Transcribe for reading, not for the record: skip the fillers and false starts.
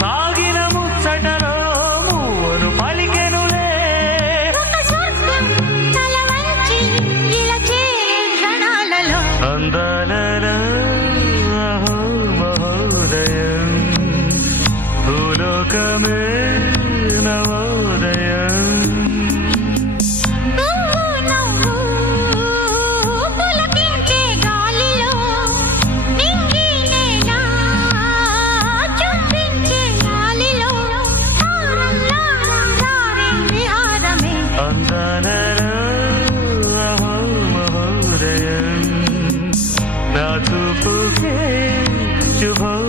సాగిన ముచ్చటలో మూవను పలికెనులే అందాలలో అహో మహోదయం భూలోకమే నవోదయం అందాలలో అహో మహోదయం నా చూపుకే శుభోదయం